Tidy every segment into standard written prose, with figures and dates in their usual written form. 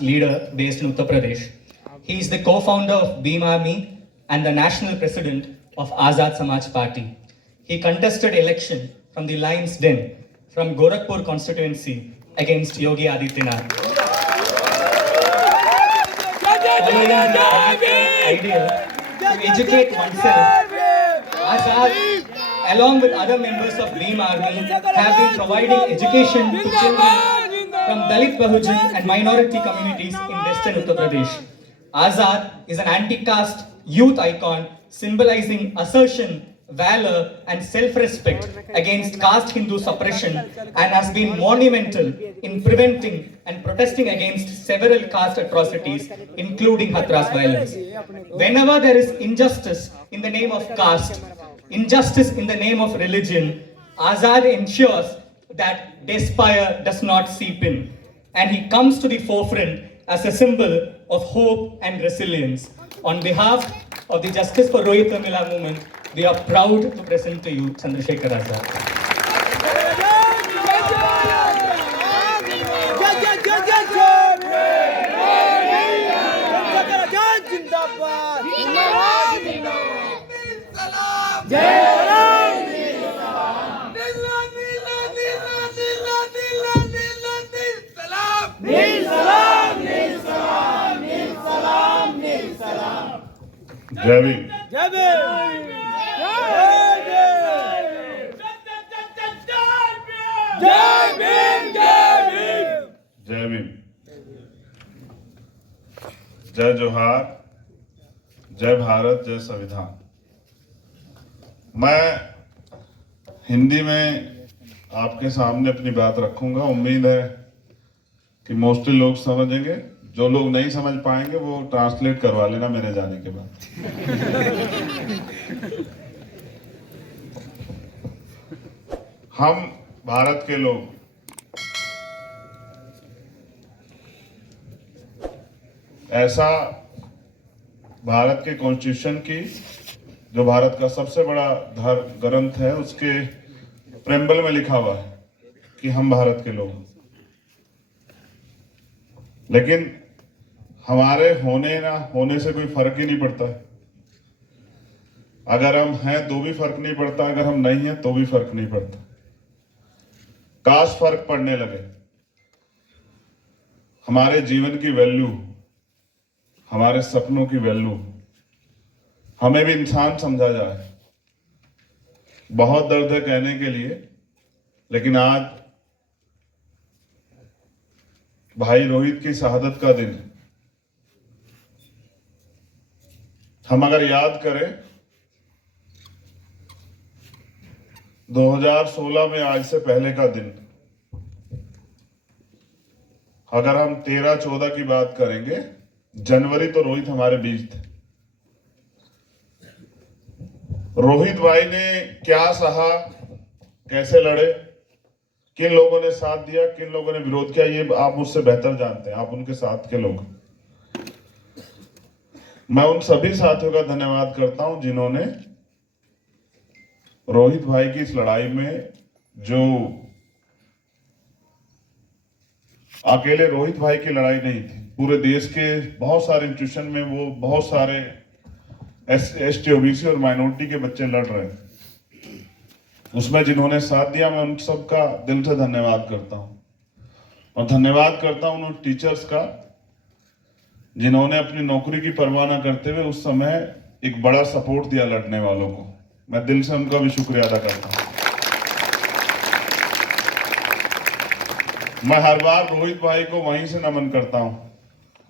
leader based in Uttar Pradesh. He is the co-founder of Bhim Army and the national president of Azad Samaj Party. He contested election from the Lion's Den from Gorakhpur constituency against Yogi Adityanath. Following the ideal to educate oneself, Azad, along with other members of Bhim Army, have been providing education to children from Dalit, Bahujan and minority communities in western Uttar Pradesh. Azad is an anti-caste youth icon symbolizing assertion, valor and self-respect against caste Hindu suppression and has been monumental in preventing and protesting against several caste atrocities, including Hathras violence. Whenever there is injustice in the name of caste, injustice in the name of religion, Azad ensures that despair does not seep in, and he comes to the forefront as a symbol of hope and resilience. On behalf of the Justice for Rohit Vemula movement, we are proud to present to you Chandrasekhar Azad. जय भीम। जय भीम। जय भीम। जय भीम। जय जोहार, जय भारत, जय संविधान। मैं हिंदी में आपके सामने अपनी बात रखूंगा। उम्मीद है कि मोस्टली लोग समझेंगे। जो लोग नहीं समझ पाएंगे वो ट्रांसलेट करवा लेना मेरे जाने के बाद। हम भारत के लोग ऐसा भारत के कॉन्स्टिट्यूशन की, जो भारत का सबसे बड़ा ग्रंथ है, उसके प्रेम्बल में लिखा हुआ है कि हम भारत के लोग, लेकिन हमारे होने ना होने से कोई फर्क ही नहीं पड़ता है। अगर हम हैं तो भी फर्क नहीं पड़ता, अगर हम नहीं हैं तो भी फर्क नहीं पड़ता। काश फर्क पड़ने लगे। हमारे जीवन की वैल्यू, हमारे सपनों की वैल्यू, हमें भी इंसान समझा जाए। बहुत दर्द है कहने के लिए, लेकिन आज भाई रोहित की शहादत का दिन है। हम अगर याद करें 2016 में आज से पहले का दिन, अगर हम 13-14 की बात करेंगे, जनवरी तो रोहित हमारे बीच थे। रोहित भाई ने क्या सहा, कैसे लड़े, किन लोगों ने साथ दिया, किन लोगों ने विरोध किया, ये आप मुझसे बेहतर जानते हैं, आप उनके साथ के लोग। मैं उन सभी साथियों का धन्यवाद करता हूं जिन्होंने रोहित भाई की इस लड़ाई में, जो अकेले रोहित भाई की लड़ाई नहीं थी, पूरे देश के बहुत सारे इंस्टीट्यूशन में वो बहुत सारे एसटी, ओबीसी और माइनॉरिटी के बच्चे लड़ रहे हैं, उसमें जिन्होंने साथ दिया, मैं उन सबका दिल से धन्यवाद करता हूं। और धन्यवाद करता हूं उन टीचर्स का जिन्होंने अपनी नौकरी की परवाह न करते हुए उस समय एक बड़ा सपोर्ट दिया लड़ने वालों को। मैं दिल से उनका भी शुक्रिया अदा करता हूं। मैं हर बार रोहित भाई को वहीं से नमन करता हूं,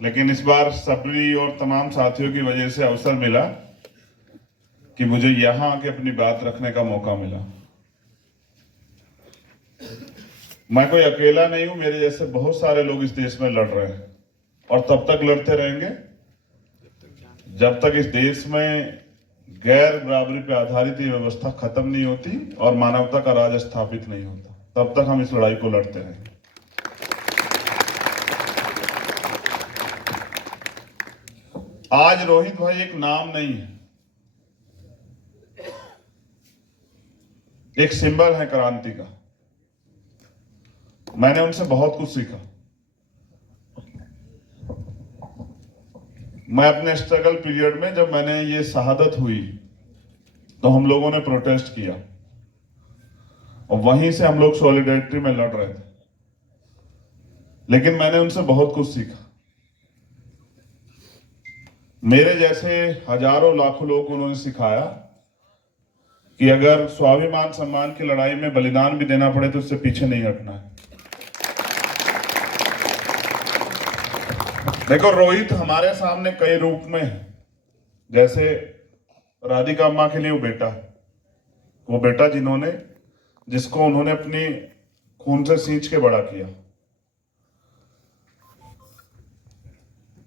लेकिन इस बार सबरी और तमाम साथियों की वजह से अवसर मिला कि मुझे यहां आके अपनी बात रखने का मौका मिला। मैं कोई अकेला नहीं हूं, मेरे जैसे बहुत सारे लोग इस देश में लड़ रहे हैं और तब तक लड़ते रहेंगे जब तक इस देश में गैर बराबरी पर आधारित ये व्यवस्था खत्म नहीं होती और मानवता का राज स्थापित नहीं होता, तब तक हम इस लड़ाई को लड़ते रहेंगे। आज रोहित भाई एक नाम नहीं है, एक सिंबल है क्रांति का। मैंने उनसे बहुत कुछ सीखा। मैं अपने स्ट्रगल पीरियड में जब मैंने ये शहादत हुई तो हम लोगों ने प्रोटेस्ट किया और वहीं से हम लोग सॉलिडेरिटी में लड़ रहे थे, लेकिन मैंने उनसे बहुत कुछ सीखा। मेरे जैसे हजारों लाखों लोगों को उन्होंने सिखाया कि अगर स्वाभिमान सम्मान की लड़ाई में बलिदान भी देना पड़े तो उससे पीछे नहीं हटना है। देखो, रोहित हमारे सामने कई रूप में है। जैसे राधिका अम्मा के लिए वो बेटा जिसको उन्होंने अपनी खून से सींच के बड़ा किया,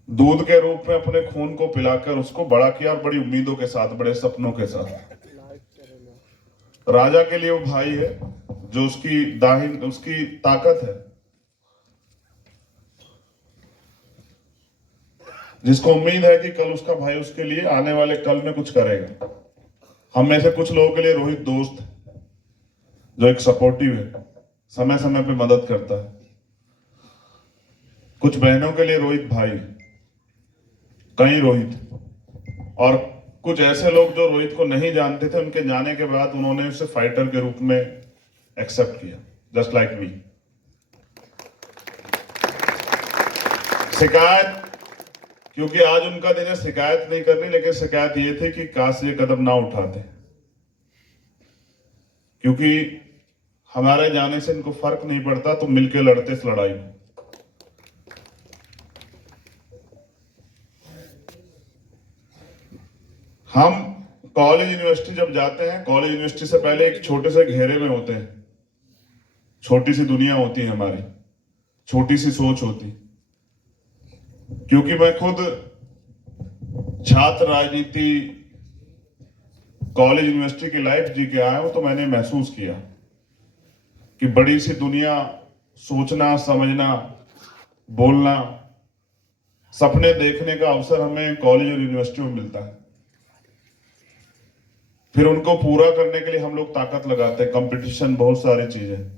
दूध के रूप में अपने खून को पिलाकर उसको बड़ा किया और बड़ी उम्मीदों के साथ, बड़े सपनों के साथ। राजा के लिए वो भाई है जो उसकी ताकत है, जिसको उम्मीद है कि कल उसका भाई उसके लिए आने वाले कल में कुछ करेगा। हम में से कुछ लोगों के लिए रोहित दोस्त है, जो एक सपोर्टिव है, समय समय पे मदद करता है। कुछ बहनों के लिए रोहित भाई, कई रोहित, और कुछ ऐसे लोग जो रोहित को नहीं जानते थे, उनके जाने के बाद उन्होंने उसे फाइटर के रूप में एक्सेप्ट किया, जस्ट लाइक मी। शिकायत, क्योंकि आज उनका दिन है, शिकायत नहीं करनी, लेकिन शिकायत ये थी कि काश ये कदम ना उठाते, क्योंकि हमारे जाने से इनको फर्क नहीं पड़ता, तो मिलकर लड़ते इस लड़ाई में। हम कॉलेज यूनिवर्सिटी जब जाते हैं, कॉलेज यूनिवर्सिटी से पहले एक छोटे से घेरे में होते हैं, छोटी सी दुनिया होती है हमारी, छोटी सी सोच होती। क्योंकि मैं खुद छात्र राजनीति, कॉलेज यूनिवर्सिटी की लाइफ जी के आया हूं, तो मैंने महसूस किया कि बड़ी सी दुनिया, सोचना, समझना, बोलना, सपने देखने का अवसर हमें कॉलेज और यूनिवर्सिटी में मिलता है। फिर उनको पूरा करने के लिए हम लोग ताकत लगाते हैं, कंपटीशन, बहुत सारी चीजें,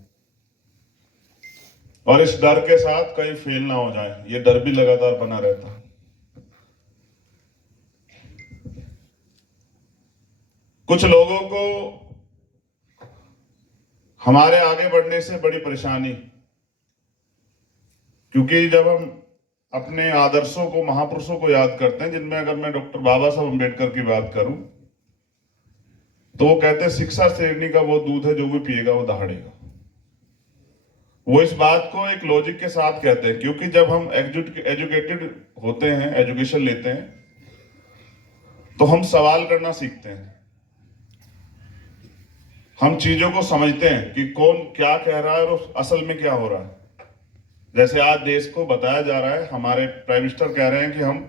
और इस डर के साथ कहीं फेल ना हो जाए, ये डर भी लगातार बना रहता है। कुछ लोगों को हमारे आगे बढ़ने से बड़ी परेशानी, क्योंकि जब हम अपने आदर्शों को, महापुरुषों को याद करते हैं, जिनमें अगर मैं डॉक्टर बाबा साहब अम्बेडकर की बात करूं तो वो कहते हैं, शिक्षा शेरनी का वो दूध है, जो भी पिएगा वो दहाड़ेगा। वो इस बात को एक लॉजिक के साथ कहते हैं, क्योंकि जब हम एजुकेटेड होते हैं, एजुकेशन लेते हैं, तो हम सवाल करना सीखते हैं, हम चीजों को समझते हैं कि कौन क्या कह रहा है और असल में क्या हो रहा है। जैसे आज देश को बताया जा रहा है, हमारे प्राइम मिनिस्टर कह रहे हैं कि हम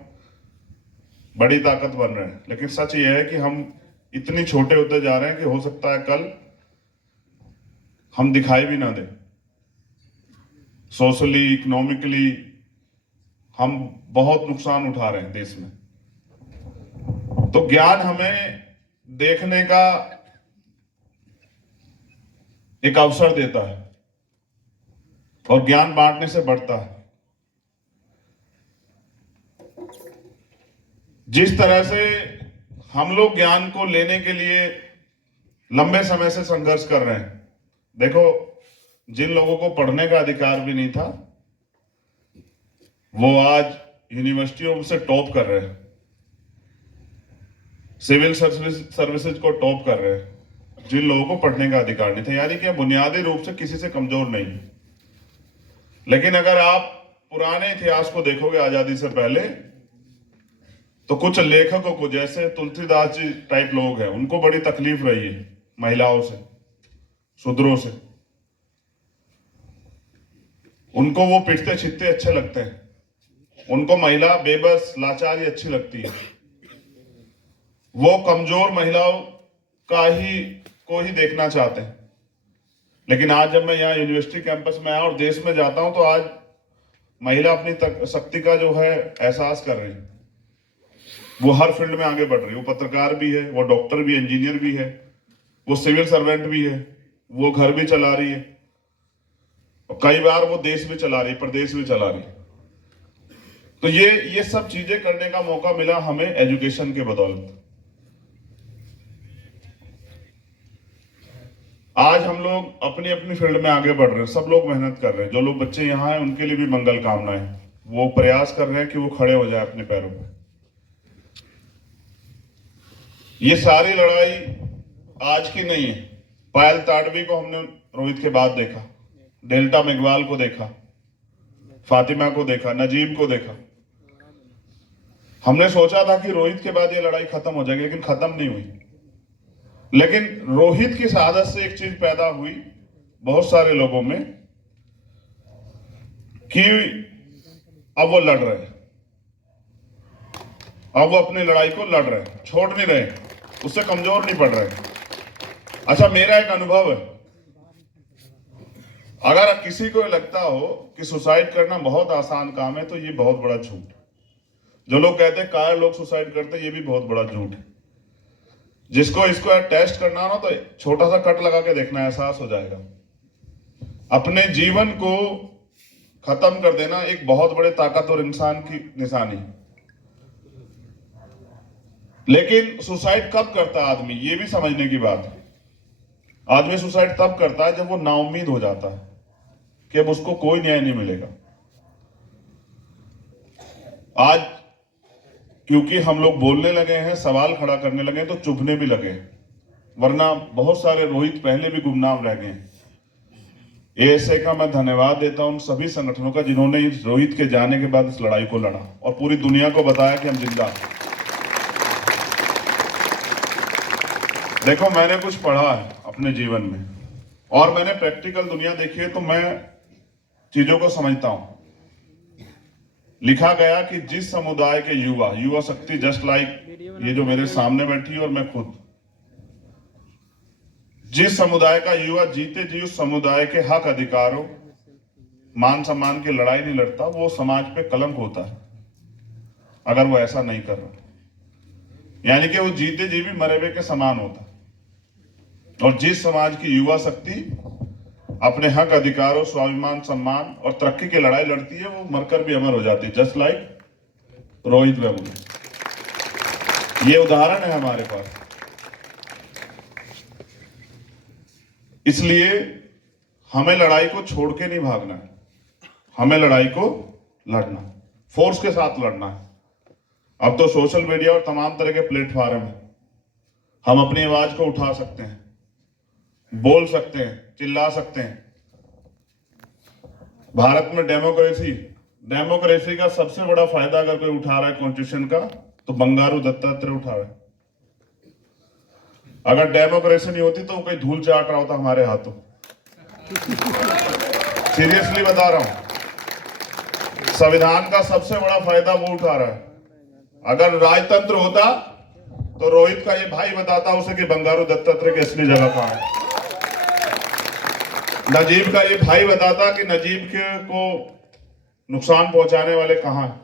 बड़ी ताकत बन रहे हैं, लेकिन सच ये है कि हम इतनी छोटे होते जा रहे हैं कि हो सकता है कल हम दिखाई भी ना दें। सोशली, इकोनॉमिकली हम बहुत नुकसान उठा रहे हैं देश में। तो ज्ञान हमें देखने का एक अवसर देता है और ज्ञान बांटने से बढ़ता है। जिस तरह से हम लोग ज्ञान को लेने के लिए लंबे समय से संघर्ष कर रहे हैं, देखो, जिन लोगों को पढ़ने का अधिकार भी नहीं था, वो आज यूनिवर्सिटियों से टॉप कर रहे हैं, सिविल सर्विसेज को टॉप कर रहे हैं। जिन लोगों को पढ़ने का अधिकार नहीं था, यानी कि बुनियादी रूप से किसी से कमजोर नहीं। लेकिन अगर आप पुराने इतिहास को देखोगे, आजादी से पहले, तो कुछ लेखकों को, जैसे तुलसीदास जी टाइप लोग हैं, उनको बड़ी तकलीफ रही है महिलाओं से, शूद्रों से। उनको वो पिटते छिटते अच्छे लगते हैं, उनको महिला बेबस, लाचारी अच्छी लगती है। वो कमजोर महिलाओं को ही देखना चाहते हैं। लेकिन आज जब मैं यहाँ यूनिवर्सिटी कैंपस में आया और देश में जाता हूं, तो आज महिला अपनी शक्ति का जो है एहसास कर रही है। वो हर फील्ड में आगे बढ़ रही है। वो पत्रकार भी है, वो डॉक्टर भी, इंजीनियर भी है, वो सिविल सर्वेंट भी है, वो घर भी चला रही है, और कई बार वो देश भी चला रही है, प्रदेश भी चला रही है। तो ये सब चीजें करने का मौका मिला हमें एजुकेशन के बदौलत। आज हम लोग अपनी अपनी फील्ड में आगे बढ़ रहे हैं, सब लोग मेहनत कर रहे हैं। जो लोग बच्चे यहाँ हैं उनके लिए भी मंगल कामनाएं। वो प्रयास कर रहे हैं कि वो खड़े हो जाए अपने पैरों पर। ये सारी लड़ाई आज की नहीं है। पायल ताडवी को हमने रोहित के बाद देखा, डेल्टा मेघवाल को देखा, फातिमा को देखा, नजीब को देखा। हमने सोचा था कि रोहित के बाद ये लड़ाई खत्म हो जाएगी, लेकिन खत्म नहीं हुई। लेकिन रोहित की शहादत से एक चीज पैदा हुई बहुत सारे लोगों में कि अब वो लड़ रहे हैं, अब वो अपनी लड़ाई को लड़ रहे हैं, छोड़ नहीं रहे, उससे कमजोर नहीं पड़ रहे। अच्छा, मेरा एक अनुभव है, अगर किसी को लगता हो कि सुसाइड करना बहुत आसान काम है तो ये बहुत बड़ा झूठ है। जो लोग कहते हैं कायर लोग सुसाइड करते हैं, ये भी बहुत बड़ा झूठ है। जिसको इसको टेस्ट करना हो ना तो छोटा सा कट लगा के देखना, एहसास हो जाएगा। अपने जीवन को खत्म कर देना एक बहुत बड़े ताकतवर इंसान की निशानी। लेकिन सुसाइड कब करता है आदमी, ये भी समझने की बात है। आदमी सुसाइड तब करता है जब वो नाउम्मीद हो जाता है कि अब उसको कोई न्याय नहीं मिलेगा। आज क्योंकि हम लोग बोलने लगे हैं, सवाल खड़ा करने लगे हैं, तो चुभने भी लगे, वरना बहुत सारे रोहित पहले भी गुमनाम रह गए। एएसए का मैं धन्यवाद देता हूं उन सभी संगठनों का जिन्होंने इस रोहित के जाने के बाद इस लड़ाई को लड़ा और पूरी दुनिया को बताया कि हम जिंदा हैं। देखो, मैंने कुछ पढ़ा है अपने जीवन में और मैंने प्रैक्टिकल दुनिया देखी है, तो मैं चीजों को समझता हूं। लिखा गया कि जिस समुदाय के युवा शक्ति, जस्ट लाइक ये जो मेरे सामने बैठी और मैं खुद, जिस समुदाय का युवा जीते जी उस समुदाय के हक अधिकारों मान सम्मान की लड़ाई नहीं लड़ता, वो समाज पे कलंक होता है अगर वो ऐसा नहीं कर रहा। यानी कि वो जीते जी भी मरे हुए के समान होता है। और जिस समाज की युवा शक्ति अपने हक अधिकारों, स्वाभिमान, सम्मान और तरक्की की लड़ाई लड़ती है, वो मरकर भी अमर हो जाती है, जस्ट लाइक रोहित वेमुला। ये उदाहरण है हमारे पास। इसलिए हमें लड़ाई को छोड़ के नहीं भागना है, हमें लड़ाई को लड़ना, फोर्स के साथ लड़ना है। अब तो सोशल मीडिया और तमाम तरह के प्लेटफॉर्म है, हम अपनी आवाज को उठा सकते हैं, बोल सकते हैं, चिल्ला सकते हैं। भारत में डेमोक्रेसी का सबसे बड़ा फायदा अगर कोई उठा रहा है कॉन्स्टिट्यूशन का, तो बंगारू दत्तात्रेय उठा रहा है। अगर डेमोक्रेसी नहीं होती तो कोई धूल चाट रहा होता हमारे हाथों। सीरियसली बता रहा हूं, संविधान का सबसे बड़ा फायदा वो उठा रहा है। अगर राजतंत्र होता तो रोहित का ये भाई बताता उसे कि बंगारू दत्तात्रेय की असली जगह कहां है। नजीब का ये भाई बताता कि नजीब को नुकसान पहुंचाने वाले कहां हैं।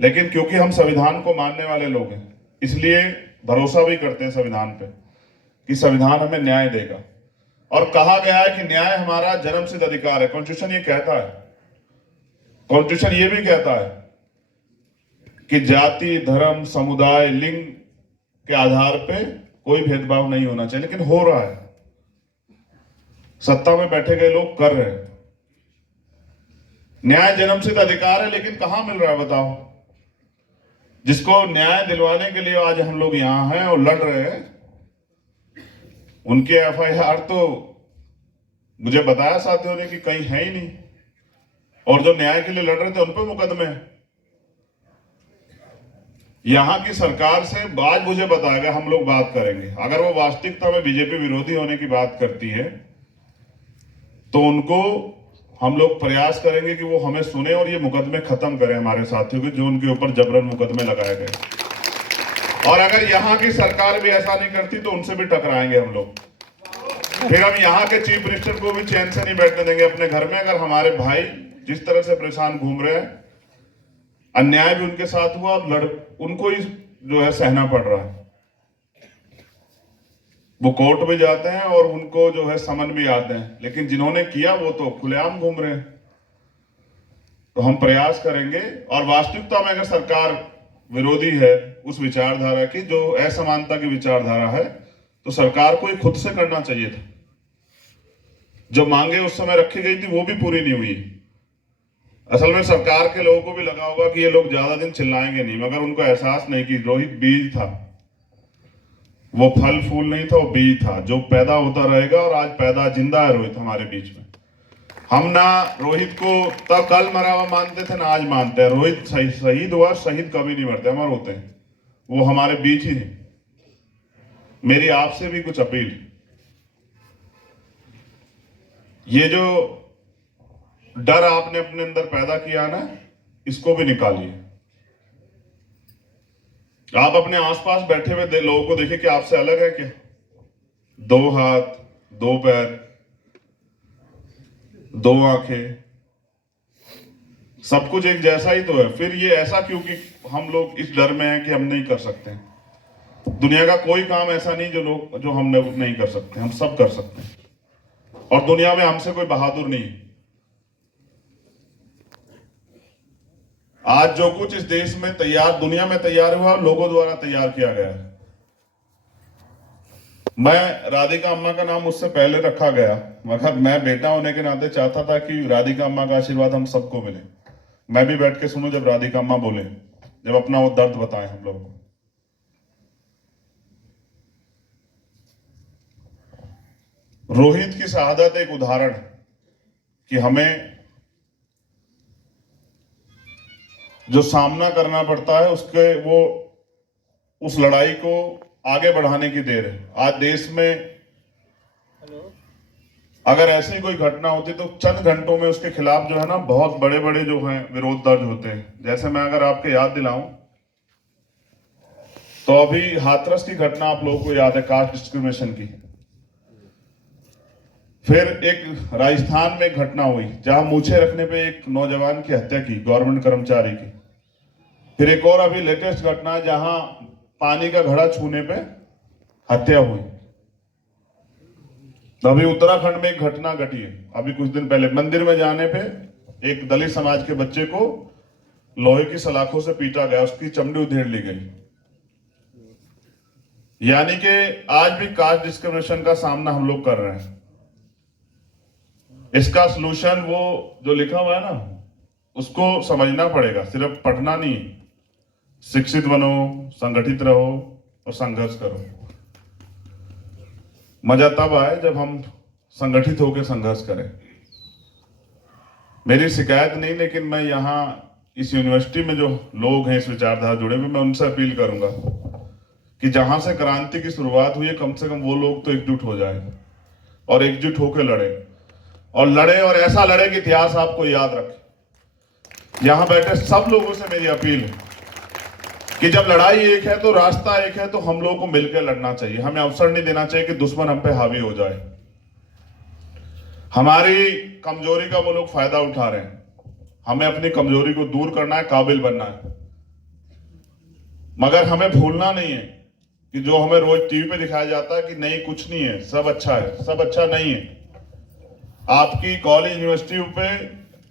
लेकिन क्योंकि हम संविधान को मानने वाले लोग हैं, इसलिए भरोसा भी करते हैं संविधान पे कि संविधान हमें न्याय देगा। और कहा गया है कि न्याय हमारा जन्मसिद्ध अधिकार है। कॉन्स्टिट्यूशन ये कहता है, कॉन्स्टिट्यूशन ये भी कहता है कि जाति, धर्म, समुदाय, लिंग के आधार पे कोई भेदभाव नहीं होना चाहिए। लेकिन हो रहा है, सत्ता में बैठे गए लोग कर रहे हैं। न्याय जन्मसिद्ध अधिकार है, लेकिन कहां मिल रहा है बताओ। जिसको न्याय दिलवाने के लिए आज हम लोग यहां हैं और लड़ रहे हैं, उनके एफआईआर तो मुझे बताया साथियों ने कि कहीं है ही नहीं, और जो न्याय के लिए लड़ रहे थे उन पर मुकदमे हैं। यहां की सरकार से आज मुझे बताएगा, हम लोग बात करेंगे, अगर वो वास्तविकता में बीजेपी विरोधी होने की बात करती है तो उनको हम लोग प्रयास करेंगे कि वो हमें सुने और ये मुकदमे खत्म करें हमारे साथियों के, जो उनके ऊपर जबरन मुकदमे लगाए गए। और अगर यहाँ की सरकार भी ऐसा नहीं करती तो उनसे भी टकराएंगे हम लोग। फिर हम यहाँ के चीफ मिनिस्टर को भी चैन से नहीं बैठने देंगे अपने घर में, अगर हमारे भाई जिस तरह से परेशान घूम रहे हैं, अन्याय भी उनके साथ हुआ और उनको ही जो है सहना पड़ रहा है। वो कोर्ट भी जाते हैं और उनको जो है समन भी आते हैं, लेकिन जिन्होंने किया वो तो खुलेआम घूम रहे हैं। तो हम प्रयास करेंगे। और वास्तविकता में अगर सरकार विरोधी है उस विचारधारा की, जो असमानता की विचारधारा है, तो सरकार को ये खुद से करना चाहिए था। जो मांगे उस समय रखी गई थी वो भी पूरी नहीं हुई। असल में सरकार के लोगों को भी लगा होगा कि ये लोग ज्यादा दिन चिल्लाएंगे नहीं, मगर उनको एहसास नहीं कि रोहित बीज था, वो फल फूल नहीं था, वो बीज था जो पैदा होता रहेगा। और आज पैदा जिंदा है रोहित हमारे बीच में। हम ना रोहित को तब कल मरा हुआ मानते थे, ना आज मानते हैं। रोहित शहीद हुआ, शहीद कभी नहीं मरते, अमर होते हैं। वो हमारे बीच ही नहीं। मेरी आपसे भी कुछ अपील, ये जो डर आपने अपने अंदर पैदा किया ना, इसको भी निकालिए। आप अपने आसपास बैठे हुए लोगों को देखिए कि आपसे अलग है क्या? 2 हाथ, 2 पैर, 2 आंखें, सब कुछ एक जैसा ही तो है। फिर ये ऐसा क्यों कि हम लोग इस डर में हैं कि हम नहीं कर सकते? दुनिया का कोई काम ऐसा नहीं जो हम नहीं कर सकते, हम सब कर सकते हैं। और दुनिया में हमसे कोई बहादुर नहीं। आज जो कुछ इस देश में तैयार, दुनिया में तैयार हुआ, लोगों द्वारा तैयार किया गया है। मैं राधिका अम्मा का नाम मुझसे पहले रखा गया, मगर मैं बेटा होने के नाते चाहता था कि राधिका अम्मा का आशीर्वाद हम सबको मिले। मैं भी बैठ के सुनूं जब राधिका अम्मा बोले, जब अपना वो दर्द बताएं हम लोगों को। रोहित की शहादत एक उदाहरण कि हमें जो सामना करना पड़ता है उस लड़ाई को आगे बढ़ाने की देर है। आज देश में अगर ऐसी कोई घटना होती तो चंद घंटों में उसके खिलाफ जो है ना, बहुत बड़े बड़े जो हैं विरोध दर्ज होते हैं। जैसे मैं अगर आपको याद दिलाऊं तो अभी हाथरस की घटना आप लोगों को याद है, कास्ट डिस्क्रिमिनेशन की। फिर एक राजस्थान में घटना हुई जहां मूछे रखने पे एक नौजवान की हत्या की, गवर्नमेंट कर्मचारी की। फिर एक और अभी लेटेस्ट घटना जहां पानी का घड़ा छूने पे हत्या हुई। अभी उत्तराखंड में एक घटना घटी है अभी कुछ दिन पहले, मंदिर में जाने पे एक दलित समाज के बच्चे को लोहे की सलाखों से पीटा गया, उसकी चमड़ी उधेड़ ली गई। यानी कि आज भी कास्ट डिस्क्रिमिनेशन का सामना हम लोग कर रहे हैं। इसका सलूशन वो जो लिखा हुआ है ना, उसको समझना पड़ेगा, सिर्फ पढ़ना नहीं। शिक्षित बनो, संगठित रहो और संघर्ष करो। मजा तब आए जब हम संगठित होकर संघर्ष करें। मेरी शिकायत नहीं, लेकिन मैं यहाँ इस यूनिवर्सिटी में जो लोग हैं इस विचारधारा जुड़े हुए, मैं उनसे अपील करूंगा कि जहां से क्रांति की शुरुआत हुई है, कम से कम वो लोग तो एकजुट हो जाए और एकजुट होकर लड़े और ऐसा लड़े कि इतिहास आपको याद रखे। यहां बैठे सब लोगों से मेरी अपील है कि जब लड़ाई एक है तो रास्ता एक है, तो हम लोगों को मिलकर लड़ना चाहिए। हमें अवसर नहीं देना चाहिए कि दुश्मन हम पे हावी हो जाए। हमारी कमजोरी का वो लोग फायदा उठा रहे हैं। हमें अपनी कमजोरी को दूर करना है, काबिल बनना है। मगर हमें भूलना नहीं है कि जो हमें रोज टीवी पे दिखाया जाता है कि नहीं कुछ नहीं है, सब अच्छा है, सब अच्छा नहीं है। आपकी कॉलेज यूनिवर्सिटी पे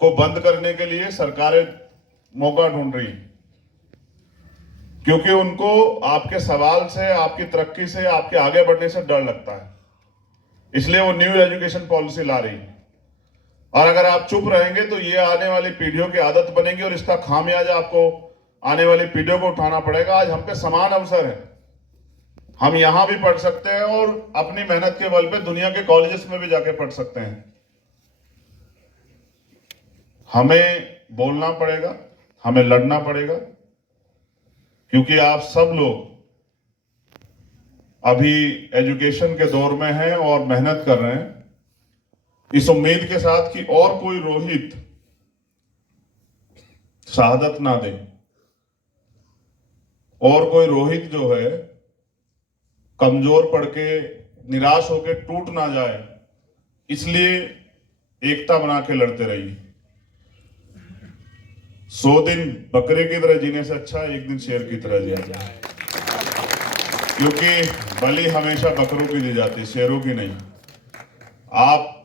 को बंद करने के लिए सरकारें मौका ढूंढ रही हैं, क्योंकि उनको आपके सवाल से, आपकी तरक्की से, आपके आगे बढ़ने से डर लगता है। इसलिए वो न्यू एजुकेशन पॉलिसी ला रही है। और अगर आप चुप रहेंगे तो ये आने वाली पीढ़ियों की आदत बनेगी और इसका खामियाजा आपको आने वाली पीढ़ियों को उठाना पड़ेगा। आज हम पे समान अवसर है, हम यहां भी पढ़ सकते हैं और अपनी मेहनत के बल पे दुनिया के कॉलेजेस में भी जाके पढ़ सकते हैं। हमें बोलना पड़ेगा, हमें लड़ना पड़ेगा, क्योंकि आप सब लोग अभी एजुकेशन के दौर में हैं और मेहनत कर रहे हैं, इस उम्मीद के साथ कि और कोई रोहित शहादत ना दे, और कोई रोहित जो है कमजोर पड़ के, निराश होकर टूट ना जाए। इसलिए एकता बना के लड़ते रहिए। 100 दिन बकरे की तरह जीने से अच्छा एक दिन शेर की तरह जिया, क्योंकि बलि हमेशा बकरों की दी जाती है, शेरों की नहीं। आप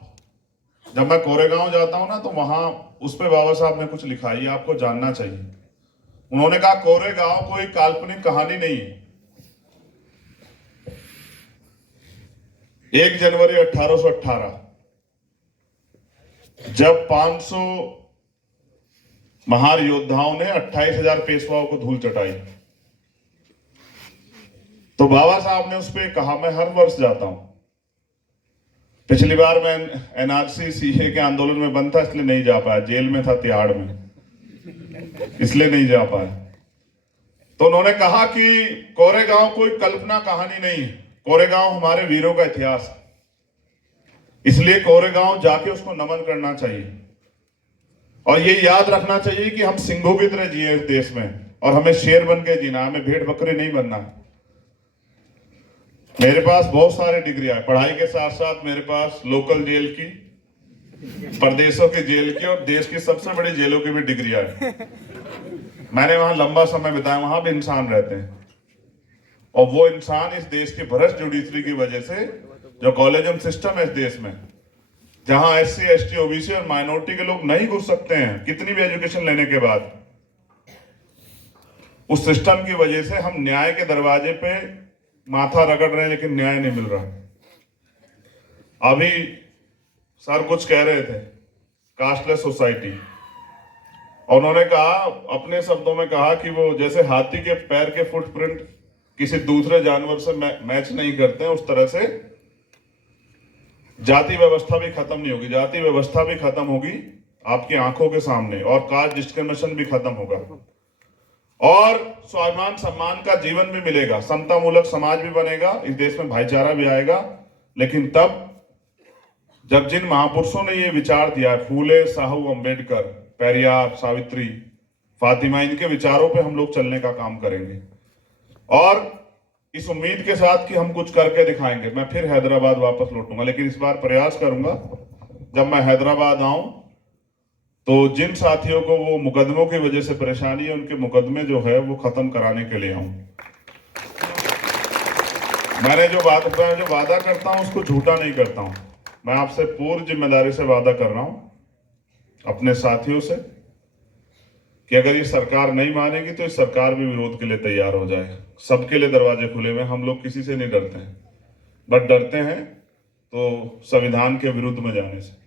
जब मैं कोरेगांव जाता हूं ना तो वहां उस पे बाबा साहब ने कुछ लिखा, ये आपको जानना चाहिए। उन्होंने कहा कोरेगांव कोई काल्पनिक कहानी नहीं है। 1 जनवरी 1818 जब 500 महान योद्धाओं ने 28,000 पेशवाओं को धूल चटाई, तो बाबा साहब ने उस पर कहा, मैं हर वर्ष जाता हूं। पिछली बार मैं एनआरसी सीए के आंदोलन में बंद था, इसलिए नहीं जा पाया, जेल में था तिहाड़ में, इसलिए नहीं जा पाया। तो उन्होंने कहा कि कोरेगांव कोई कल्पना कहानी नहीं है, कोरेगांव हमारे वीरों का इतिहास है, इसलिए कोरेगांव जाके उसको नमन करना चाहिए और ये याद रखना चाहिए कि हम सिंहों की तरह जिए इस देश में और हमें शेर बन के जीना, हमें भेड़ बकरी नहीं बनना है। मेरे पास बहुत सारे डिग्रियां है, पढ़ाई के साथ साथ मेरे पास लोकल जेल की, प्रदेशों की जेल की और देश की सबसे बड़ी जेलों की भी डिग्रियां है। मैंने वहां लंबा समय बिताया, वहां भी इंसान रहते हैं और वो इंसान इस देश की भ्रष्ट जुडिशरी की वजह से, जो कॉलेजियम सिस्टम है इस देश में, जहां SC ST OBC और माइनॉरिटी के लोग नहीं घुस सकते हैं कितनी भी एजुकेशन लेने के बाद, उस सिस्टम की वजह से हम न्याय के दरवाजे पे माथा रगड़ रहे हैं लेकिन न्याय नहीं मिल रहा। अभी सर कुछ कह रहे थे कास्टलेस सोसाइटी, और उन्होंने कहा, अपने शब्दों में कहा कि वो जैसे हाथी के पैर के फुटप्रिंट किसी दूसरे जानवर से मैच नहीं करते हैं, उस तरह से जाति व्यवस्था भी खत्म नहीं होगी। जाति व्यवस्था भी खत्म होगी आपकी आंखों के सामने और कास्ट डिस्क्रिमिनेशन भी खत्म होगा और स्वाभिमान सम्मान का जीवन भी मिलेगा, समता मूलक समाज भी बनेगा, इस देश में भाईचारा भी आएगा। लेकिन तब जब जिन महापुरुषों ने ये विचार दिया, फूले, साहू, अंबेडकर, पेरियार, सावित्री, फातिमा, इनके विचारों पे हम लोग चलने का काम करेंगे और इस उम्मीद के साथ कि हम कुछ करके दिखाएंगे। मैं फिर हैदराबाद वापस लौटूंगा, लेकिन इस बार प्रयास करूंगा जब मैं हैदराबाद आऊं तो जिन साथियों को वो मुकदमों की वजह से परेशानी है, उनके मुकदमे जो है वो खत्म कराने के लिए आऊं। मैंने जो वादा करता हूं उसको झूठा नहीं करता हूं। मैं आपसे पूर्ण जिम्मेदारी से वादा कर रहा हूं अपने साथियों से कि अगर ये सरकार नहीं मानेगी तो इस सरकार भी विरोध के लिए तैयार हो जाए। सबके लिए दरवाजे खुले हुए, हम लोग किसी से नहीं डरते हैं, बट डरते हैं तो संविधान के विरुद्ध में जाने से।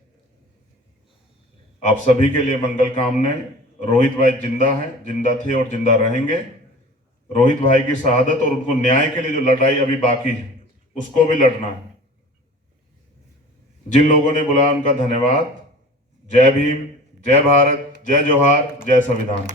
आप सभी के लिए मंगल कामनाएं। रोहित भाई जिंदा हैं, जिंदा थे और जिंदा रहेंगे। रोहित भाई की शहादत और उनको न्याय के लिए जो लड़ाई अभी बाकी है उसको भी लड़ना है। जिन लोगों ने बुलाया उनका धन्यवाद। जय भीम, जय भारत, जय जोहार, जय संविधान।